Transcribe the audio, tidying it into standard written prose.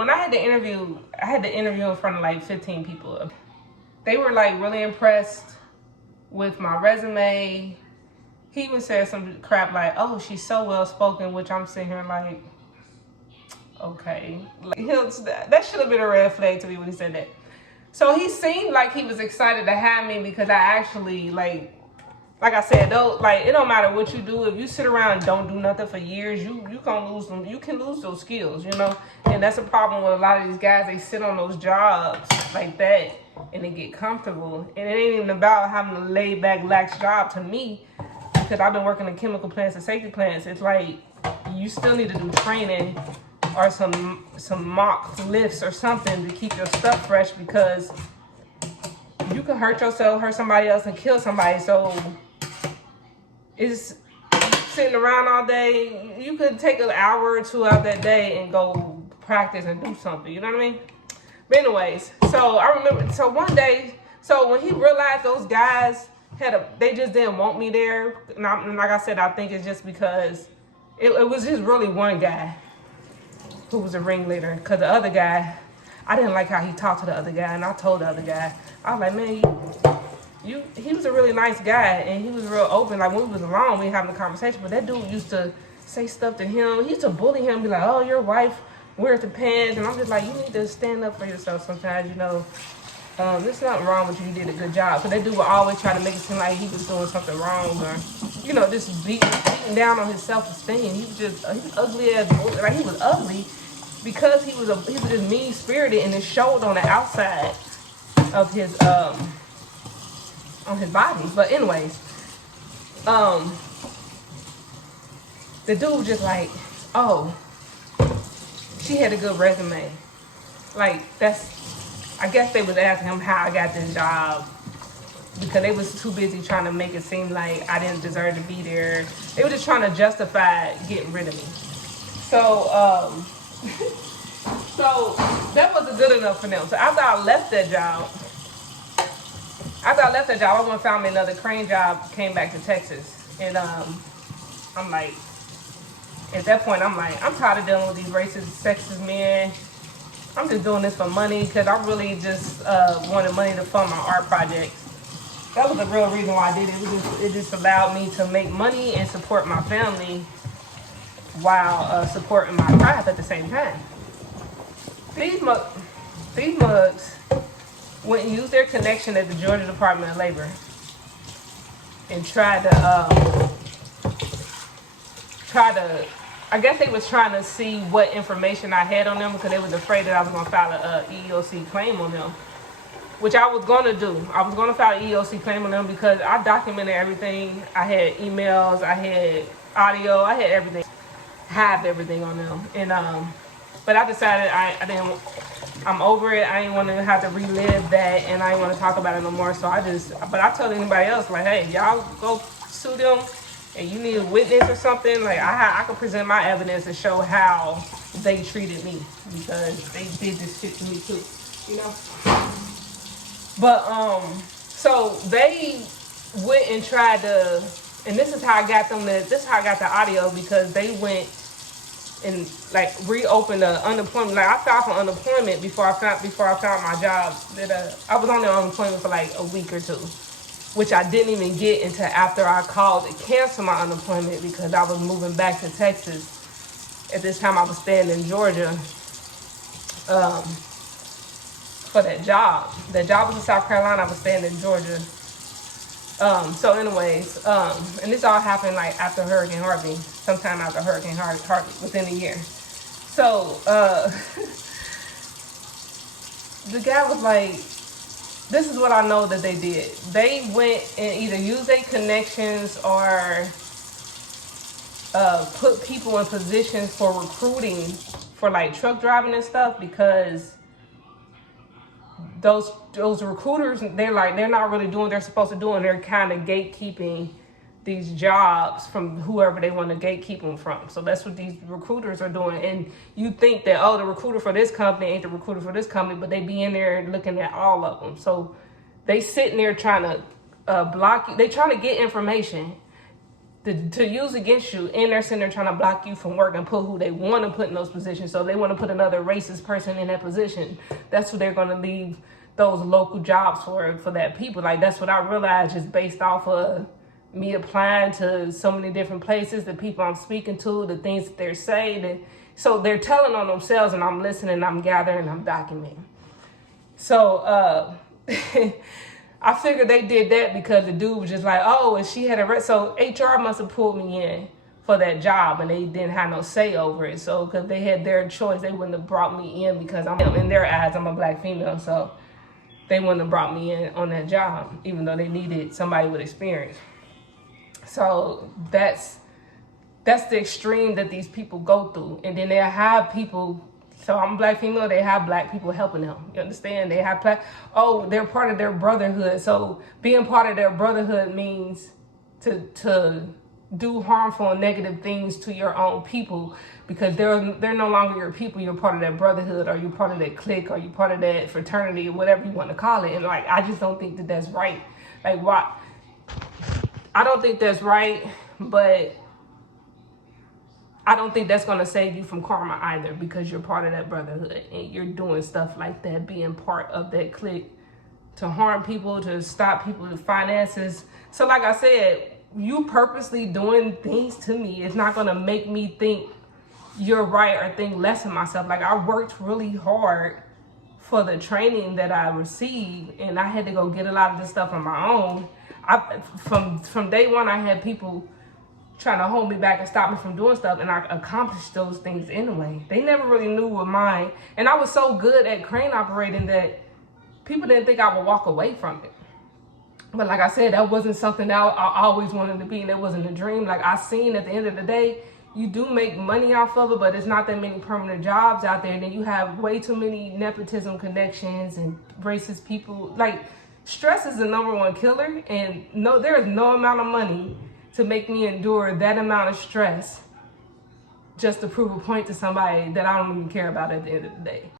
when I had the interview in front of like 15 people. They were like really impressed with my resume. He even said some crap like, "Oh, she's so well spoken," which I'm sitting here like, okay, like, that should have been a red flag to me when he said that. So he seemed like he was excited to have me because I actually like I said, though, like it don't matter what you do. If you sit around and don't do nothing for years, you can lose them. You can lose those skills, you know. And that's a problem with a lot of these guys. They sit on those jobs like that and they get comfortable. And it ain't even about having a laid back, lax job to me, because I've been working in chemical plants and safety plants. It's like you still need to do training or some mock lifts or something to keep your stuff fresh, because you can hurt yourself, hurt somebody else, and kill somebody. So it's sitting around all day. You could take an hour or two out that day and go practice and do something. You know what I mean? But anyways, so I remember. So one day, so when he realized those guys they just didn't want me there. And like I said, I think it's just because it was just really one guy who was a ringleader. Because the other guy, I didn't like how he talked to the other guy, and I told the other guy, I was like, man, he was a really nice guy, and he was real open. Like when we was alone, we were having a conversation, but that dude used to say stuff to him. He used to bully him, be like, oh, your wife wears the pants, and I'm just like, you need to stand up for yourself sometimes, you know. There's nothing wrong with you. You did a good job. So that dude would always try to make it seem like he was doing something wrong, or, you know, just beating down on his self-esteem. He was just he was ugly as like he was ugly because he was just mean spirited, and it showed on the outside of his on his body. But anyways, the dude was just like, oh, she had a good resume. Like I guess they was asking him how I got this job, because they was too busy trying to make it seem like I didn't deserve to be there. They were just trying to justify getting rid of me. So, so that wasn't good enough for them. So after I left that job, I went and found me another crane job, came back to Texas. And I'm like, at that point, I'm like, I'm tired of dealing with these racist, sexist men. I'm just doing this for money, because I really just wanted money to fund my art projects. That was the real reason why I did it. It just allowed me to make money and support my family while supporting my craft at the same time. These mugs went and used their connection at the Georgia Department of Labor and tried to I guess they was trying to see what information I had on them, because they was afraid that I was going to file a EEOC claim on them, which I was going to do. I was going to file an EEOC claim on them because I documented everything. I had emails, I had audio, I had everything. Have everything on them. And but I decided I'm over it. I didn't want to have to relive that, and I didn't want to talk about it no more. So but I told anybody else, like, hey, y'all go sue them, and you need a witness or something, like I could present my evidence and show how they treated me, because they did this shit to me too, you know. But so they went and tried to, and this is how I got the audio, because they went and like reopened the unemployment. Like I filed for unemployment before I found my job. I was on the unemployment for like a week or two, which I didn't even get until after I called to cancel my unemployment, because I was moving back to Texas. At this time, I was staying in Georgia for that job. That job was in South Carolina. I was staying in Georgia. So anyways, and this all happened like after Hurricane Harvey, sometime after Hurricane Harvey, within a year. So the guy was like, this is what I know that they did. They went and either used their connections or put people in positions for recruiting for like truck driving and stuff, because those recruiters, they're not really doing what they're supposed to do, and they're kind of gatekeeping these jobs from whoever they want to gatekeep them from. So that's what these recruiters are doing. And you think that, oh, the recruiter for this company ain't the recruiter for this company, but they be in there looking at all of them. So they sitting there trying to block you. They trying to get information, to use against you, and they're sitting there trying to block you from work and put who they want to put in those positions. So if they want to put another racist person in that position, that's who they're going to leave those local jobs for that people. Like, that's what I realized, just based off of me applying to so many different places, the people I'm speaking to, the things that they're saying. So they're telling on themselves, and I'm listening, I'm gathering, I'm documenting. So I figured they did that because the dude was just like, oh, and she had so HR must have pulled me in for that job, and they didn't have no say over it. So because they had their choice, they wouldn't have brought me in, because in their eyes, I'm a black female. So they wouldn't have brought me in on that job, even though they needed somebody with experience. So that's the extreme that these people go through. And then they have people, so I'm a black female, they have black people helping them. You understand? They have they're part of their brotherhood. So being part of their brotherhood means to do harmful and negative things to your own people, because they're no longer your people. You're part of that brotherhood, or you're part of that clique, or you're part of that fraternity, or whatever you want to call it. And like, I just don't think that that's right. Like, why? I don't think that's right, but I don't think that's going to save you from karma either, because you're part of that brotherhood and you're doing stuff like that, being part of that clique to harm people, to stop people's finances. So like I said, you purposely doing things to me is not going to make me think you're right or think less of myself. Like, I worked really hard for the training that I received, and I had to go get a lot of this stuff on my own. From day one, I had people trying to hold me back and stop me from doing stuff, and I accomplished those things anyway. They never really knew what mine, and I was so good at crane operating that people didn't think I would walk away from it. But like I said, that wasn't something that I always wanted to be, and it wasn't a dream. Like, I seen at the end of the day, you do make money off of it, but it's not that many permanent jobs out there. And then you have way too many nepotism connections and racist people. Like, stress is the #1 killer, and there is no amount of money to make me endure that amount of stress just to prove a point to somebody that I don't even care about at the end of the day.